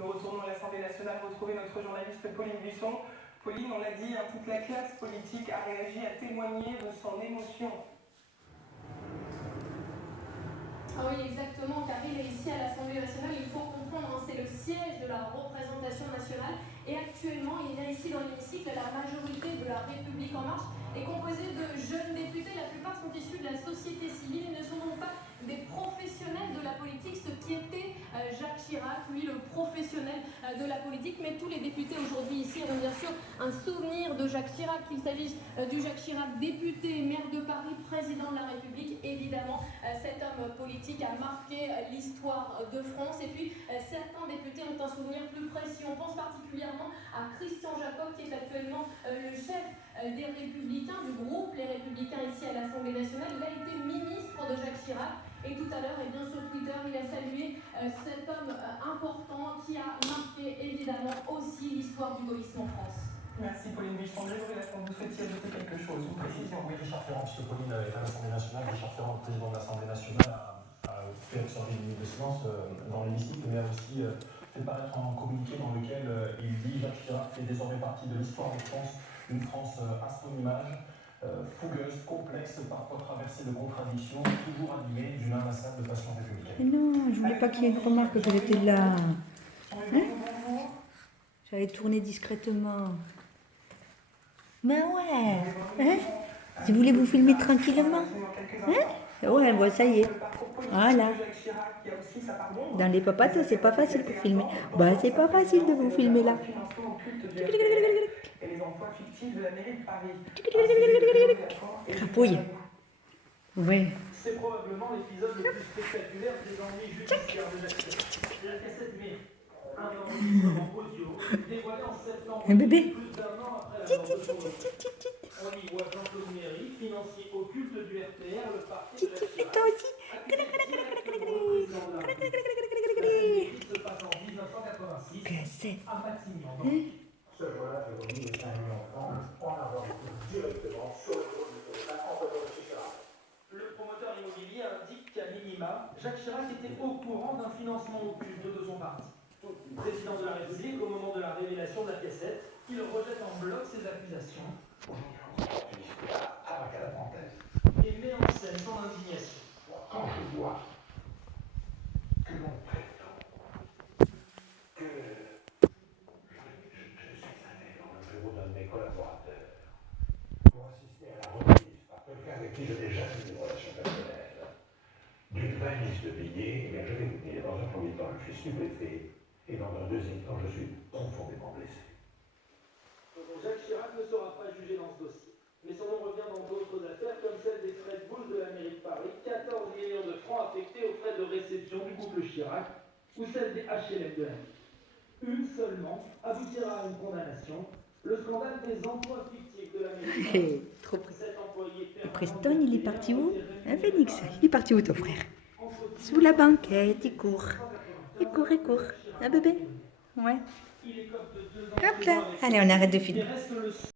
Nous retournons à l'Assemblée nationale retrouver notre journaliste Pauline Buisson. Pauline, on l'a dit, toute la classe politique a réagi, a témoigné de son émotion. Ah oui, exactement, car il est ici à l'Assemblée nationale, il faut comprendre, c'est le siège de la représentation nationale. Et actuellement, il y a ici dans l'hémicycle, la majorité de la République En Marche est composée de jeunes députés. La plupart sont issus de la société civile. Ils ne sont donc pas des professionnels de la politique, ce qui était Jacques Chirac, lui le professionnel de la politique. Mais tous les députés aujourd'hui ici ont bien sûr un souvenir de Jacques Chirac, qu'il s'agisse du Jacques Chirac, député, maire de Paris, président de la République. Évidemment, cet homme politique a marqué l'histoire de France. Et puis, certains députés ont un souvenir plus précis. On pense particulièrement à Christian Jacob, qui est actuellement le chef des Républicains, du groupe Les Républicains ici à l'Assemblée nationale. Il a été ministre de Jacques Chirac. Et tout à l'heure, sur Twitter, il a salué cet homme important qui a marqué évidemment aussi l'histoire du gaullisme en France. Merci Pauline Buisson. Vous souhaitiez ajouter quelque chose, une précision? Oui, Richard Ferrand, puisque Pauline est à l'Assemblée nationale. Richard Ferrand, le président de l'Assemblée nationale, a fait observer une minute de silence dans l'hémicycle, mais a aussi fait paraître un communiqué dans lequel il dit: Jacques Chirac fait désormais partie de l'histoire de France, une France à son image, fougueuse, complexe, parfois traversée de contradictions, toujours animée d'une inlassable passion républicaine. Mais non, je voulais pas qu'il y ait une remarque que j'étais là. Hein? J'allais tourner discrètement. Ben ouais, hein? Je voulais vous filmer tranquillement. Hein? Ouais, bon, ça y est. Voilà. Dans les papates, c'est pas facile pour filmer. Bah, c'est pas facile de vous filmer là. Crapouille. Ouais. C'est probablement l'épisode le plus spectaculaire des ennuis judiciaires de Jacques Chirac. La cassette mère, un enregistrement audio, dévoilé en septembre, Un bébé. plus d'un an après la mort de son auteur. On y voit Jean-Claude Méry, financier occulte du RPR, le parti de Jacques Chirac. Toi aussi. Se passe en 1986 Cassette. à Matignon. Ce jour-là, j'ai remis les 5 000 enfants en avoir directement sur le produit de la campagne de Chirac. Le promoteur immobilier indique qu'à minima, Jacques Chirac était au courant d'un financement occulte de son parti. Président de la République, au moment de la révélation de la cassette, il rejette en bloc ces accusations et met en scène son indignation. Quand je vois que l'on prétend que je suis allé dans le bureau d'un de mes collaborateurs pour assister à la remise par quelqu'un avec qui je n'ai jamais eu de relation personnelle d'une valise de billets, je vais vous dire, dans un premier temps, je suis stupéfait, et dans un deuxième temps, je suis profondément blessé. Jacques Chirac ne sera pas jugé dans ce dossier, mais son nom revient dans d'autres affaires, comme celle des frais de bourse de la mairie de Paris, 14 millions de francs affectés aux frais de réception du couple Chirac, ou celle des HLM de la ville. Une seulement aboutira à une condamnation, le scandale des emplois fictifs de la mairie de Paris. Trop Cet employé Preston, il est parti où? Hein, Phoenix, il est parti où ton frère? Sous la banquette, il court. Il court, il court. Un bébé? Ouais. Hop là. Allez, on arrête de filmer.